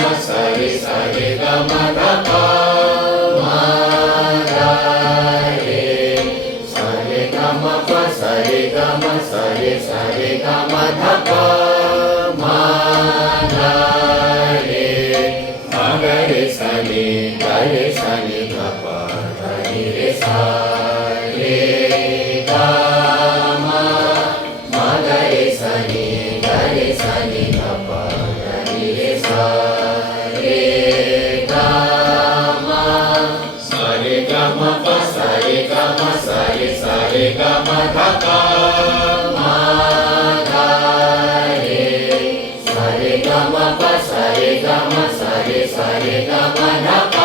ma sa re ga ma dha pa ma ga re sa re ga ma pa sa re ga ma sa re ga ma dha pa ma ga re sa ni ga dha pa ga ni re sa re ga ma ga re sa ni dha pa ga ni re sa re ga ma pa sa re ga ma dha pa ma ga re sa re ga ma pa sa re ga ma dha pa